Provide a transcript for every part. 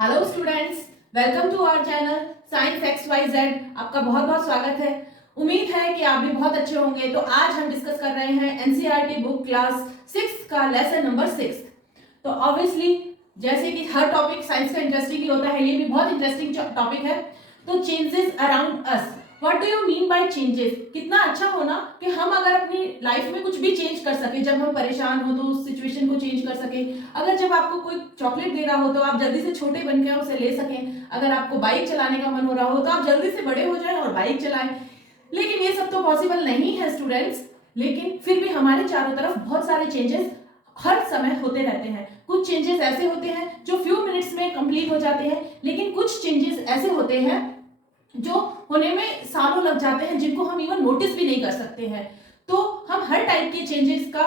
Hello students, welcome to our channel science X Y Z. आपका बहुत बहुत स्वागत है। उम्मीद है कि आप भी बहुत अच्छे होंगे। तो आज हम डिस्कस कर रहे हैं एनसीईआरटी बुक क्लास 6 का लेसन नंबर 6। तो ऑब्वियसली जैसे कि हर टॉपिक साइंस का इंटरेस्टिंग ही होता है, ये भी बहुत इंटरेस्टिंग टॉपिक है। तो changes around us, what do you mean by changes. कितना अच्छा होना कि हम अगर अपनी लाइफ में कुछ भी चेंज कर सके, जब हम परेशान हो तो उस सिचुएशन को चेंज कर सके। अगर जब आपको कोई चॉकलेट दे रहा हो तो आप जल्दी से छोटे बनकर उसे ले सकें। अगर आपको बाइक चलाने का मन हो रहा हो तो आप जल्दी से बड़े हो जाएं और बाइक चलाएं। लेकिन ये सब तो पॉसिबल नहीं है स्टूडेंट्स। लेकिन फिर भी हमारे चारों तरफ बहुत सारे चेंजेस हर समय होते रहते हैं। कुछ चेंजेस ऐसे होते हैं जो फ्यू मिनट्स में कंप्लीट हो जाते हैं, लेकिन कुछ चेंजेस ऐसे होते हैं जो होने में सालों लग जाते हैं, जिनको हम इवन नोटिस भी नहीं कर सकते हैं। तो हम हर टाइप के चेंजेस का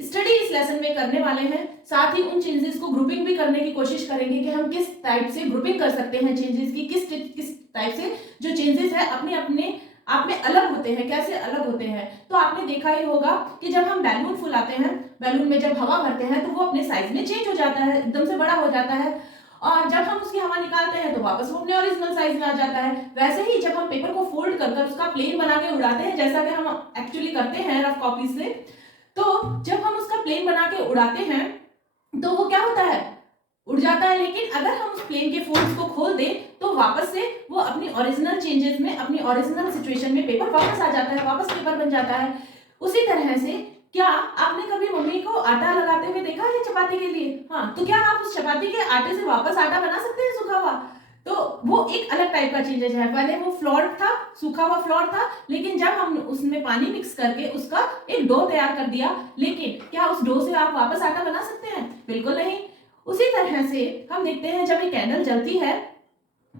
स्टडी इस लेसन में करने वाले हैं। साथ ही उन चेंजेस को ग्रुपिंग भी करने की कोशिश करेंगे कि हम किस टाइप से ग्रुपिंग कर सकते हैं चेंजेस की, किस टाइप से जो चेंजेस है अपने अपने आप में अलग होते हैं, कैसे अलग होते हैं। तो आपने देखा ही होगा कि जब हम बैलून फुलाते हैं, बैलून में जब हवा भरते हैं तो वो अपने साइज में चेंज हो जाता है, एकदम से बड़ा हो जाता है। और जब हम उसकी हवा निकालते हैं तो वापस वो अपने ओरिजिनल साइज में आ जाता है। वैसे ही जब हम पेपर को फोल्ड कर उसका प्लेन बना के उड़ाते हैं, जैसा कि हम एक्चुअली करते हैं रफ कॉपी से, तो जब हम उसका प्लेन बना के उड़ाते हैं तो वो क्या होता है, उड़ जाता है। लेकिन अगर हम उस प्लेन के फोल्ड्स को खोल दें तो वापस से वो अपनी ओरिजिनल चेंजेस में, अपनी ओरिजिनल सिचुएशन में पेपर वापस आ जाता है, वापस पेपर बन जाता है। उसी तरह से क्या आपने कभी मम्मी को आटा लगाते हुए देखा है चपाती के लिए? हाँ, तो क्या आप उस चपाती के आटे से वापस आटा बना सकते हैं सूखा हुआ? तो वो एक अलग टाइप का चेंजेस है। पहले वो फ्लोर था, सूखा हुआ फ्लोर था, लेकिन जब हम उसमें पानी मिक्स करके उसका एक डो तैयार कर दिया, लेकिन क्या उस डो से आप वापस आटा बना सकते हैं? बिल्कुल नहीं। उसी तरह से हम देखते हैं जब एक कैंडल जलती है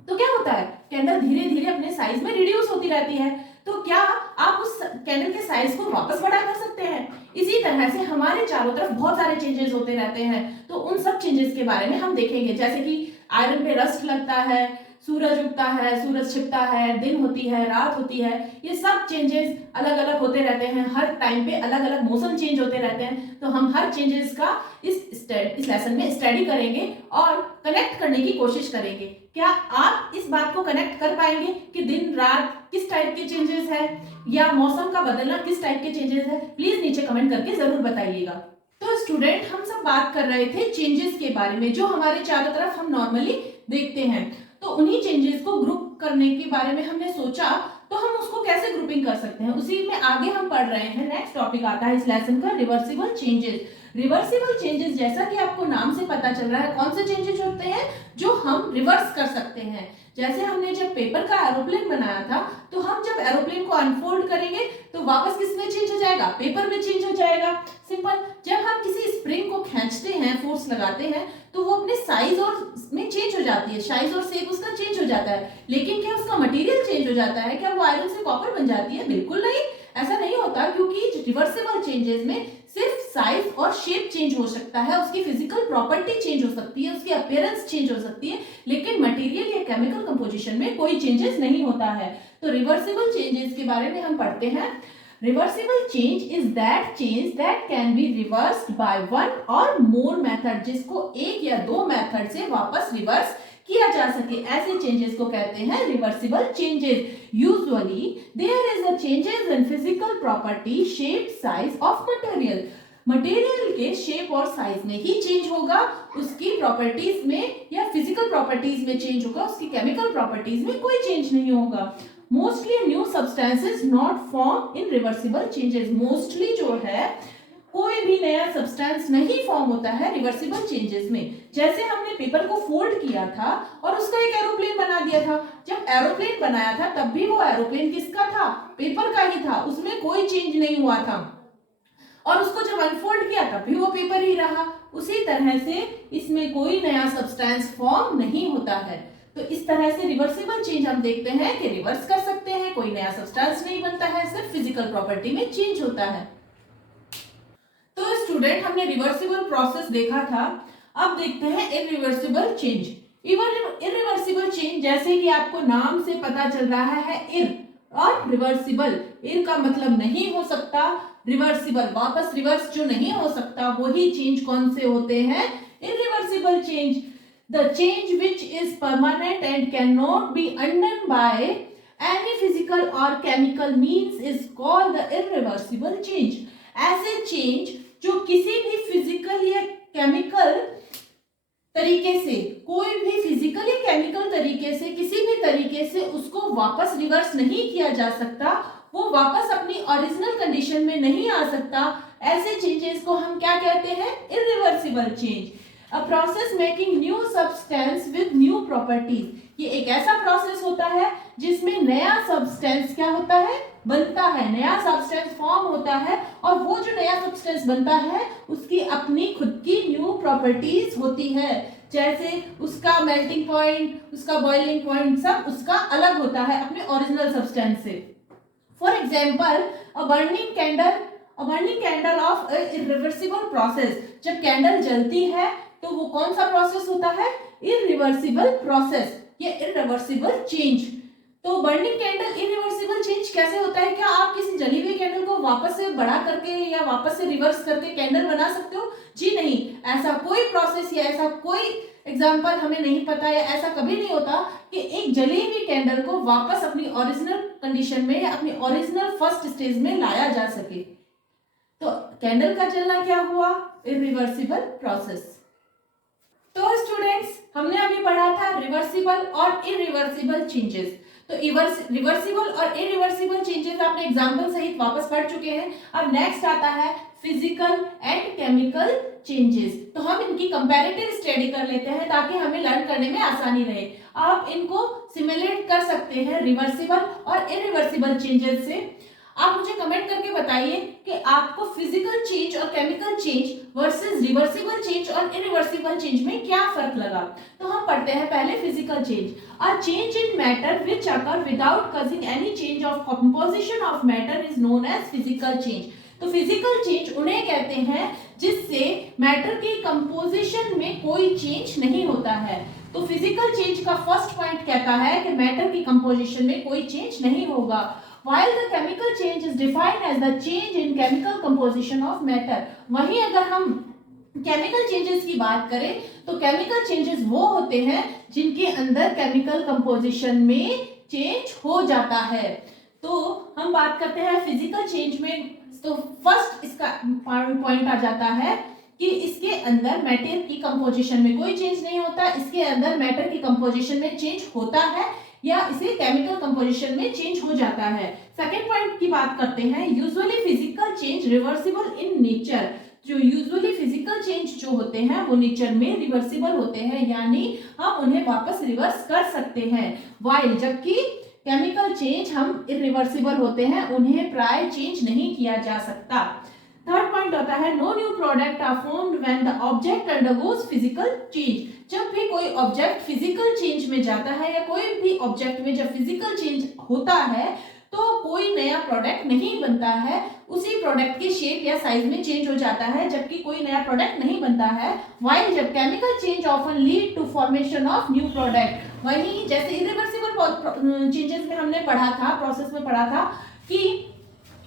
तो क्या होता है, कैंडल धीरे धीरे अपने साइज में रिड्यूस होती रहती है। तो क्या आप उस कैंडल के साइज को वापस बड़ा कर सकते हैं? इसी तरह से हमारे चारों तरफ बहुत सारे चेंजेस होते रहते हैं। तो उन सब चेंजेस के बारे में हम देखेंगे, जैसे कि आयरन पे रस्ट लगता है, सूरज उगता है, सूरज छिपता है, दिन होती है, रात होती है। ये सब चेंजेस अलग अलग होते रहते हैं। हर टाइम पे अलग अलग मौसम चेंज होते रहते हैं। तो हम हर चेंजेस का इस लेसन में स्टडी करेंगे और कनेक्ट करने की कोशिश करेंगे। क्या आप इस बात को कनेक्ट कर पाएंगे कि दिन रात किस टाइप के चेंजेस है, या मौसम का बदलना किस टाइप के चेंजेस है? प्लीज नीचे कमेंट करके जरूर बताइएगा। तो स्टूडेंट, हम सब बात कर रहे थे चेंजेस के बारे में जो हमारे चारों तरफ हम नॉर्मली देखते हैं। तो उन्हीं चेंजेस को ग्रुप करने के बारे में हमने सोचा, तो हम उसको कैसे ग्रुपिंग कर सकते हैं उसी में आगे हम पढ़ रहे हैं। नेक्स्ट टॉपिक आता है इस लेसन का, रिवर्सिबल चेंजेस। रिवर्सिबल चेंजेस, जैसा कि आपको नाम से पता चल रहा है, कौन से चेंजेस होते हैं जो हम रिवर्स कर सकते हैं। जैसे हमने जब पेपर का एरोप्लेन बनाया था, तो हम जब एरोप्लेन को अनफोल्ड करेंगे तो वापस किस में चेंज हो जाएगा? पेपर में चेंज हो जाएगा। सिंपल। जब हम किसी स्प्रिंग को खींचते हैं, फोर्स लगाते हैं, तो वो अपने साइज और में चेंज हो जाती है, साइज और शेप उसका चेंज हो जाता है। लेकिन क्या उसका मटेरियल चेंज हो जाता है? क्या वो आयरन से कॉपर बन जाती है? बिल्कुल नहीं, ऐसा नहीं होता। क्योंकि रिवर्सिबल चेंजेस में सिर्फ साइज और शेप चेंज हो सकता है, उसकी फिजिकल प्रॉपर्टी चेंज हो सकती है, उसकी अपीयरेंस चेंज हो सकती है, लेकिन मटेरियल या केमिकल कंपोजिशन में कोई चेंजेस नहीं होता है। तो रिवर्सिबल चेंजेस के बारे में हम पढ़ते हैं। Reversible change is that change that can be reversed by one और मोर मेथड, जिसको एक या दो मेथड से वापस रिवर्स किया जा सके, ऐसे चेंजेस को कहते हैं reversible changes. Usually there is a changes in physical property, shape, size of material. Material के शेप और साइज में ही चेंज होगा, उसकी प्रॉपर्टीज में या फिजिकल प्रॉपर्टीज में चेंज होगा, उसकी केमिकल प्रॉपर्टीज में कोई चेंज नहीं होगा। Mostly new substances not form in reversible changes. Mostly जो है कोई भी नया सब्सटेंस नहीं फॉर्म होता है रिवर्सिबल चेंजेस में। जैसे हमने पेपर को फोल्ड किया था और उसका एक एरोप्लेन बना दिया था। जब एरोप्लेन बनाया था तब भी वो एरोप्लेन किसका था? पेपर का ही था, उसमें कोई चेंज नहीं हुआ था। और उसको जब अनफोल्ड किया तब भी वो पेपर ही रहा। उसी तरह से इसमें कोई नया सब्सटेंस फॉर्म नहीं होता है। तो इस तरह से रिवर्सिबल चेंज हम देखते हैं कि रिवर्स कर सकते हैं, कोई नया सब्सटेंस नहीं बनता है, सिर्फ फिजिकल प्रॉपर्टी में चेंज होता है। तो स्टूडेंट, हमने रिवर्सिबल प्रोसेस देखा था। अब देखते हैं इरिवर्सिबल चेंज। इरिवर्सिबल चेंज, जैसे कि आपको नाम से पता चल रहा है, इर और रिवर्सिबल। इर का मतलब नहीं हो सकता, रिवर्सिबल वापस रिवर्स जो नहीं हो सकता, वही चेंज कौन से होते हैं? Irreversible change. The change which is permanent and cannot be undone by any physical or chemical means is called the irreversible change. ऐसे change जो किसी भी physical या chemical तरीके से, कोई भी फिजिकल या केमिकल तरीके से, किसी भी तरीके से उसको वापस रिवर्स नहीं किया जा सकता, वो वापस अपनी ओरिजिनल कंडीशन में नहीं आ सकता, ऐसे चेंजेस को हम क्या कहते हैं? Irreversible change. A process making new substance with new properties. ये एक ऐसा प्रोसेस होता है जिसमें नया सब्सटेंस क्या होता है? बनता है, नया सब्सटेंस फॉर्म होता है, और वो जो नया सब्सटेंस बनता है उसकी अपनी खुद की न्यू प्रॉपर्टीज होती है, जैसे उसका मेल्टिंग पॉइंट, उसका बॉइलिंग पॉइंट, सब उसका अलग होता है अपने ओरिजिनल सब्सटेंस से। For example, a burning candle of irreversible process. जब कैंडल जलती है तो वो कौन सा प्रोसेस होता है? इरिवर्सिबल प्रोसेस, ये इरिवर्सिबल चेंज। तो बर्निंग कैंडल इरिवर्सिबल चेंज कैसे होता है? क्या आप किसी जली हुई कैंडल को वापस से बढ़ा करके या वापस से रिवर्स करके कैंडल बना सकते हो? जी नहीं, ऐसा कोई प्रोसेस या ऐसा कोई एग्जाम्पल हमें नहीं पता, या ऐसा कभी नहीं होता कि एक जली हुई कैंडल को वापस अपनी ओरिजिनल कंडीशन में या अपनी ओरिजिनल फर्स्ट स्टेज में लाया जा सके। तो कैंडल का जलना क्या हुआ? Irreversible process. तो स्टूडेंट्स, हमने अभी पढ़ा था रिवर्सिबल और इरिवर्सिबल चेंजेस। तो रिवर्सिबल और इरिवर्सिबल चेंजेस आपने एग्जांपल सहित वापस पढ़ चुके हैं। अब नेक्स्ट आता है फिजिकल एंड केमिकल चेंजेस। तो हम इनकी कंपैरेटिव स्टडी कर लेते हैं ताकि हमें लर्न करने में आसानी रहे। आप इनको सिमुलेट कर सकते हैं रिवर्सिबल और इरिवर्सिबल चेंजेस से। आप मुझे कमेंट करके बताइए कि आपको फिजिकल चेंज और chemical change versus reversible change और इरिवर्सिबल चेंज में क्या फर्क लगा। तो हम पढ़ते हैं पहले physical change. A change in matter which occur without causing any change of composition of matter is known as physical change. तो फिजिकल चेंज उन्हें कहते हैं जिससे मैटर की कंपोजिशन में कोई चेंज नहीं होता है। तो फिजिकल चेंज का फर्स्ट पॉइंट कहता है कि मैटर की कंपोजिशन में कोई चेंज नहीं होगा। While the chemical change is defined as the change in chemical composition of matter, वहीं अगर हम केमिकल चेंजेस की बात करें तो केमिकल चेंजेस वो होते हैं जिनके अंदर केमिकल कंपोजिशन में चेंज हो जाता है। तो हम बात करते हैं फिजिकल चेंज में, तो फर्स्ट इसका पॉइंट आ जाता है कि इसके अंदर मैटर की कंपोजिशन में कोई चेंज नहीं होता, इसके अंदर मैटर की कंपोजिशन में चेंज होता है या इसे केमिकल कंपोजिशन में चेंज हो जाता है। सेकेंड पॉइंट की बात करते हैं, usually physical change reversible in nature. जो यूजुअली फिजिकल चेंज जो होते हैं वो नेचर में रिवर्सिबल होते हैं, यानी हम उन्हें वापस रिवर्स कर सकते हैं। वाइल जबकि केमिकल चेंज हम इरिवर्सिबल होते हैं, उन्हें प्राय चेंज नहीं किया जा सकता। थर्ड पॉइंट होता है, no new product are formed when the object undergoes physical change. जब भी कोई ऑब्जेक्ट फिजिकल चेंज में जाता है या कोई भी ऑब्जेक्ट में जब फिजिकल चेंज होता है तो कोई नया प्रोडक्ट नहीं बनता है, उसी प्रोडक्ट के शेप या साइज में चेंज हो जाता है, जबकि कोई नया प्रोडक्ट नहीं बनता है। व्हाइल जब chemical change often lead to formation of new product, वहीं जैसे इरिवर्सिबल चेंजेस में हमने पढ़ा था, प्रोसेस में पढ़ा था कि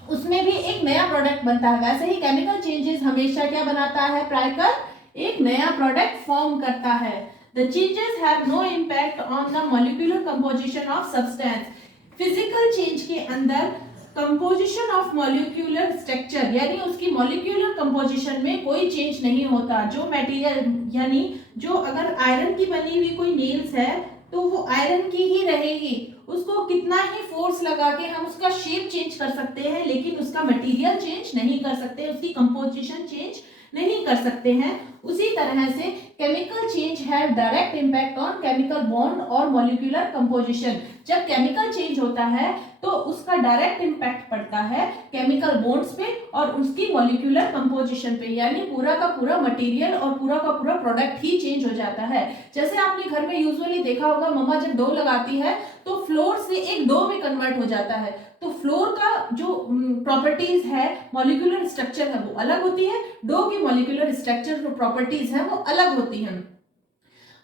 उसमें भी एक नया प्रोडक्ट बनता है, वैसे ही केमिकल चेंजेस हमेशा क्या बनाता है? प्रायकर एक नया प्रोडक्ट फॉर्म करता है। The changes have no impact on the molecular composition of substance. Physical change के अंदर कंपोजिशन ऑफ मॉलिक्यूलर स्ट्रक्चर यानी उसकी मॉलिक्यूलर कंपोजिशन में कोई चेंज नहीं होता। जो मटेरियल यानी जो अगर आयरन की बनी हुई कोई नेल्स है तो वो आयरन की ही रहेगी, उसको कितना ही फोर्स लगा के हम उसका शेप चेंज कर सकते हैं लेकिन उसका मटेरियल चेंज नहीं कर सकते, उसकी कंपोजिशन चेंज नहीं कर सकते हैं। उसी तरह से chemical change have direct impact on chemical bond और मॉलिक्यूलर कंपोजिशन। जब केमिकल चेंज होता है तो उसका डायरेक्ट इम्पैक्ट पड़ता है केमिकल बॉन्ड्स पे और उसकी मॉलिक्यूलर कंपोजिशन पे, यानी पूरा का पूरा मटेरियल और पूरा का पूरा प्रोडक्ट ही चेंज हो जाता है। जैसे आपने घर में यूजुअली देखा होगा, मम्मा जब डो लगाती है तो फ्लोर से एक डो में कन्वर्ट हो जाता है। तो फ्लोर का जो प्रॉपर्टीज है, मॉलिक्यूलर स्ट्रक्चर है वो अलग होती है, डो की मॉलिक्यूलर स्ट्रक्चर जो प्रॉपर्टीज है वो अलग होती है।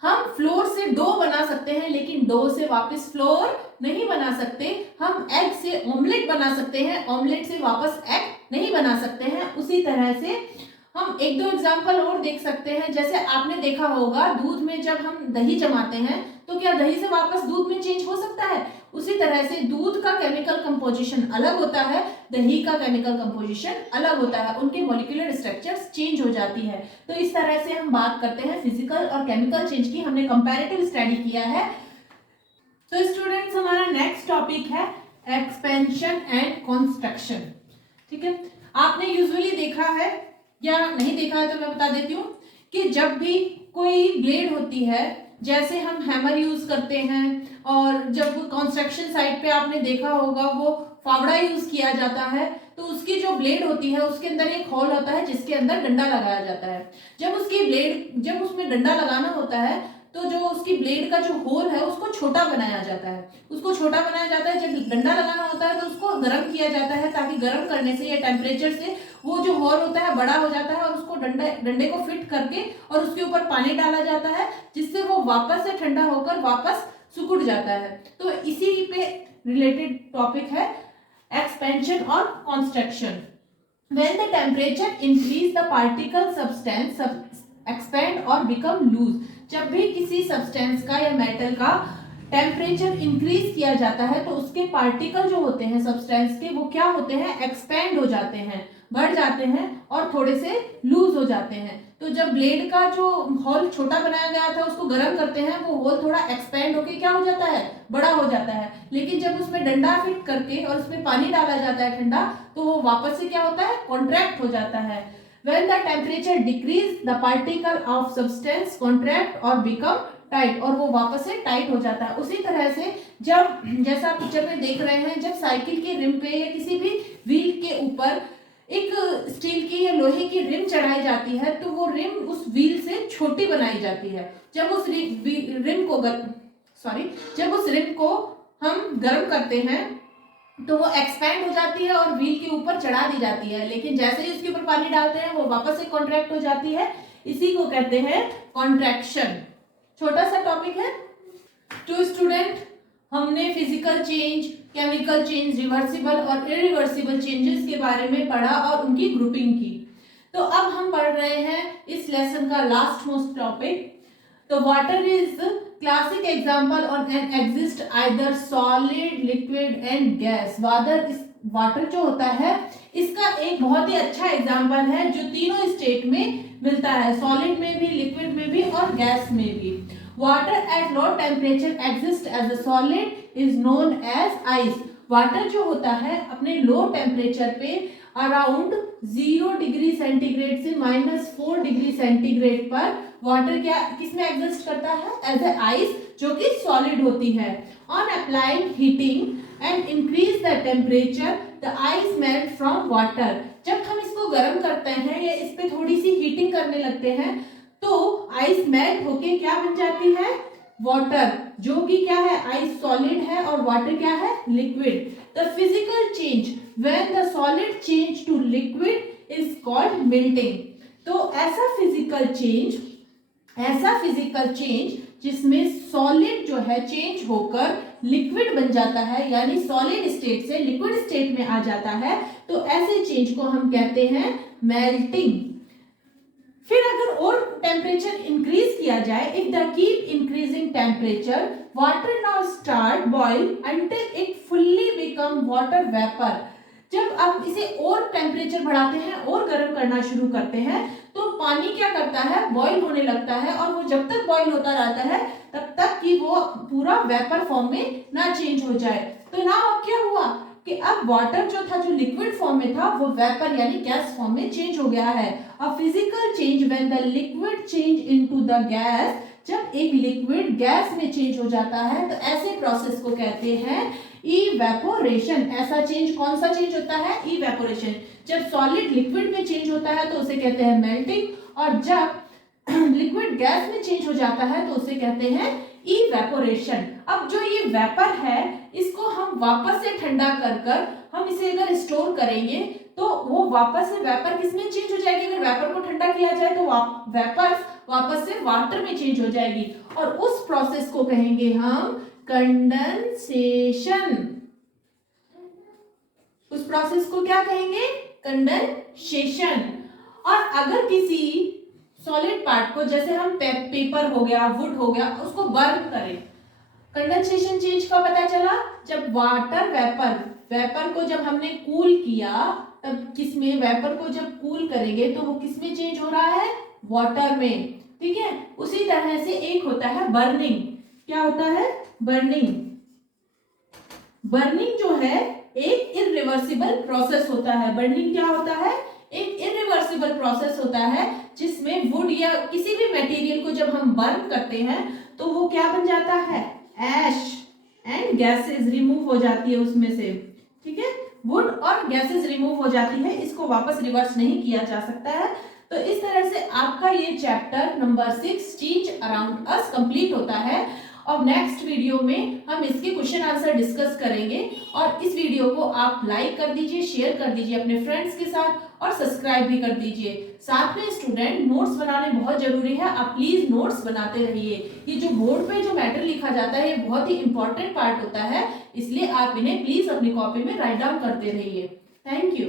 हम फ्लोर से डो बना सकते हैं लेकिन डो से वापस फ्लोर नहीं बना सकते। हम एग से ऑमलेट बना सकते हैं, ऑमलेट से वापस एग नहीं बना सकते हैं। उसी तरह से हम एक दो एग्जाम्पल और देख सकते हैं। जैसे आपने देखा होगा दूध में जब हम दही जमाते हैं तो क्या दही से वापस दूध में चेंज हो सकता है? उसी तरह से दूध का केमिकल कंपोजिशन अलग होता है, दही का केमिकल कंपोजिशन अलग होता है, उनके मॉलिक्यूलर स्ट्रक्चर्स चेंज हो जाती है। तो इस तरह से हम बात करते हैं फिजिकल और केमिकल चेंज की, हमने कंपैरेटिव स्टडी किया है। तो स्टूडेंट्स हमारा नेक्स्ट टॉपिक है एक्सपेंशन एंड कॉन्स्ट्रक्शन। ठीक है, आपने यूजुअली देखा है या नहीं देखा है तो मैं बता देती हूँ कि जब भी कोई ब्लेड होती है, जैसे हम हैमर यूज करते हैं, और जब कंस्ट्रक्शन साइट पे आपने देखा होगा वो फावड़ा यूज किया जाता है, तो उसकी जो ब्लेड होती है उसके अंदर एक होल होता है जिसके अंदर डंडा लगाया जाता है। जब उसमें डंडा लगाना होता है तो जो उसकी ब्लेड का जो होल है उसको छोटा बनाया जाता है। जब डंडा लगाना होता है तो उसको गर्म किया जाता है, ताकि गर्म करने से या टेम्परेचर से वो जो होल होता है बड़ा हो जाता है, और उसको डंडे को फिट करके और उसके ऊपर पानी डाला जाता है, जिससे वो वापस से ठंडा होकर वापस सिकुड़ जाता है। तो इसी पे रिलेटेड टॉपिक है एक्सपेंशन और construction. When the temperature increase, the particle substance expand और become loose। जब भी किसी सब्सटेंस का या मेटल का टेम्परेचर इंक्रीज किया जाता है तो उसके पार्टिकल जो होते हैं सब्सटेंस के, वो क्या होते हैं? एक्सपेंड हो जाते हैं, बढ़ जाते हैं और थोड़े से लूज हो जाते हैं। तो जब ब्लेड का जो होल छोटा बनाया गया था उसको गर्म करते हैं, वो होल थोड़ा एक्सपेंड होके क्या हो जाता है? बड़ा हो जाता है। लेकिन जब उसमें डंडा फिट करके और उसमें पानी डाला जाता है ठंडा, तो वो वापस से क्या होता है? कॉन्ट्रैक्ट हो जाता है। When the temperature decrease, the particle of substance contract और become टाइट, और वो वापस से टाइट हो जाता है। उसी तरह से जैसा पिक्चर में देख रहे हैं, जब साइकिल के रिम पे या किसी भी व्हील के ऊपर एक स्टील की या लोहे की रिम चढ़ाई जाती है, तो वो रिम उस व्हील से छोटी बनाई जाती है। जब उस रिम को हम गर्म करते हैं तो वो एक्सपैंड हो जाती है और व्हील के ऊपर चढ़ा दी जाती है, लेकिन जैसे ही उसके ऊपर पानी डालते हैं वो वापस से कॉन्ट्रैक्ट हो जाती है। इसी को कहते हैं कॉन्ट्रैक्शन। छोटा सा टॉपिक है। तो स्टूडेंट, हमने physical change, chemical change, reversible और इरिवर्सिबल चेंजेस के बारे में पढ़ा और उनकी ग्रुपिंग की। तो अब हम पढ़ रहे हैं इस लेसन का लास्ट मोस्ट टॉपिक। तो water is classic example on an exist either solid, liquid and gas. Water जो होता है इसका एक बहुत ही अच्छा एग्जांपल है जो तीनों स्टेट में मिलता है, सॉलिड में भी, लिक्विड में भी और गैस में भी। Water at low temperature exist as a solid is known as ice. Water जो होता है अपने लो टेम्परेचर पे अराउंड 0 डिग्री सेंटीग्रेड से -4 डिग्री सेंटीग्रेड पर वाटर क्या किसमें एग्जिस्ट करता है? एज ए आइस, जो कि सॉलिड होती है। On applying heating and increase the temperature the ice melt from water. जब हम इसको गर्म करते हैं या इस पे थोड़ी सी हीटिंग करने लगते हैं तो आइस मेल्ट होके क्या बन जाती है? वाटर, जो कि क्या है? आइस सॉलिड है और वाटर क्या है? Liquid. The physical change when the solid change to liquid is called melting. तो ऐसा फिजिकल चेंज जिसमें सॉलिड जो है चेंज होकर लिक्विड बन जाता है, यानी सॉलिड स्टेट से लिक्विड स्टेट में आ जाता है, तो ऐसे चेंज को हम कहते हैं मेल्टिंग। फिर अगर और टेम्परेचर इंक्रीज किया जाए, if the keep increasing temperature water now start boil until it fully become water vapour. जब आप इसे और टेम्परेचर बढ़ाते हैं और गर्म करना शुरू करते हैं तो पानी क्या करता है? बॉईल होने लगता है, और वो जब तक बॉईल होता रहता है तब तक कि वो पूरा वेपर फॉर्म में ना चेंज हो जाए। तो ना अब क्या हुआ कि अब वाटर जो था, जो लिक्विड फॉर्म में था, वो वेपर यानी गैस फॉर्म में चेंज हो गया है। A physical change when the liquid change into the gas. जब एक लिक्विड गैस में चेंज हो जाता है तो ऐसे प्रोसेस को कहते हैं इवेपोरेशन। ऐसा चेंज, कौन सा चेंज होता है? इवेपोरेशन। जब सॉलिड लिक्विड में चेंज होता है तो उसे कहते हैं मेल्टिंग, और जब लिक्विड गैस में चेंज हो जाता है तो उसे कहते हैं इवेपोरेशन। अब जो ये वेपर है इसको हम वापस से ठंडा कर हम इसे अगर स्टोर करेंगे तो वो वापस से वेपर किसमें चेंज हो जाएगी? अगर वेपर को ठंडा किया जाए तो वेपर वापस से वाटर में चेंज हो जाएगी, और उस प्रोसेस को कहेंगे हम कंडेंसेशन। उस प्रोसेस को क्या कहेंगे? कंडेंसेशन। और अगर किसी सॉलिड पार्ट को, जैसे हम पेपर हो गया, वुड हो गया, उसको बर्न करें, कंडेंसेशन चेंज का पता चला जब वाटर वेपर को जब हमने कूल किया, तब किसमें, वेपर को जब कूल करेंगे तो वो किसमें चेंज हो रहा है, वाटर में। ठीक है, उसी तरह से एक होता है बर्निंग। क्या होता है, बर्निंग। बर्निंग जो है एक इरिवर्सिबल प्रोसेस होता है। बर्निंग क्या होता है, एक इरिवर्सिबल प्रोसेस होता है जिसमें वुड या किसी भी मटेरियल को जब हम बर्न करते हैं तो वो क्या बन जाता है, एश एंड गैसेस रिमूव हो जाती है उसमें से। ठीक है, वुड और गैसेस रिमूव हो जाती है, इसको वापस रिवर्स नहीं किया जा सकता है। तो इस तरह से आपका ये chapter number 6 change around us complete होता है। और नेक्स्ट वीडियो में हम इसके क्वेश्चन आंसर डिस्कस करेंगे। और इस वीडियो को आप लाइक कर दीजिए, शेयर कर दीजिए अपने फ्रेंड्स के साथ और सब्सक्राइब भी कर दीजिए। साथ में स्टूडेंट, नोट्स बनाने बहुत जरूरी है, आप प्लीज नोट्स बनाते रहिए। ये जो बोर्ड पे जो मैटर लिखा जाता है ये बहुत ही इंपॉर्टेंट पार्ट होता है, इसलिए आप इन्हें प्लीज अपनी कॉपी में राइट डाउन करते रहिए। Thank you.